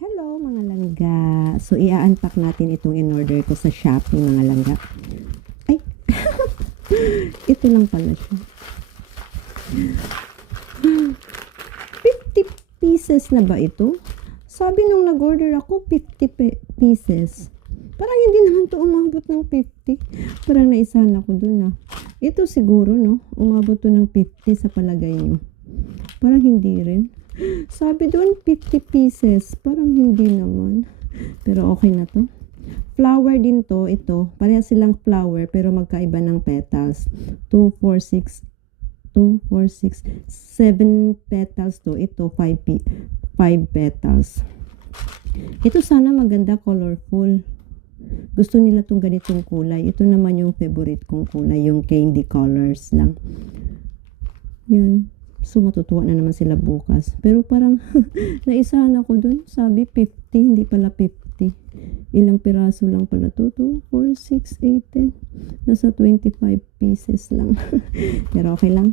Hello mga langga. So i-unpack natin itong in-order ko sa Shopee mga langga. Ay, ito lang pala siya. 50 pieces na ba ito? Sabi nung nag-order ako 50 pieces. Parang hindi naman to umabot ng 50. Parang naisahan ako dun ah. Ito siguro no, umabot to ng 50 sa palagay nyo. Parang hindi rin. Sabi doon 50 pieces. Parang hindi naman. Pero okay na to. Flower din to. Ito. Pareha silang flower pero magkaiba ng petals. 2, 4, 6, 2, 4, 6, 7 petals to. Ito 5 petals. Ito sana maganda, colorful. Gusto nila tong ganitong kulay. Ito naman yung favorite kong kulay. Yung candy colors lang. Yun. So, matutuwa na naman sila bukas. Pero parang, naisahan ako dun. Sabi, 50. Hindi pala 50. Ilang piraso lang pala to. 2, 4, 6, 8, 10. Nasa 25 pieces lang. Pero okay lang.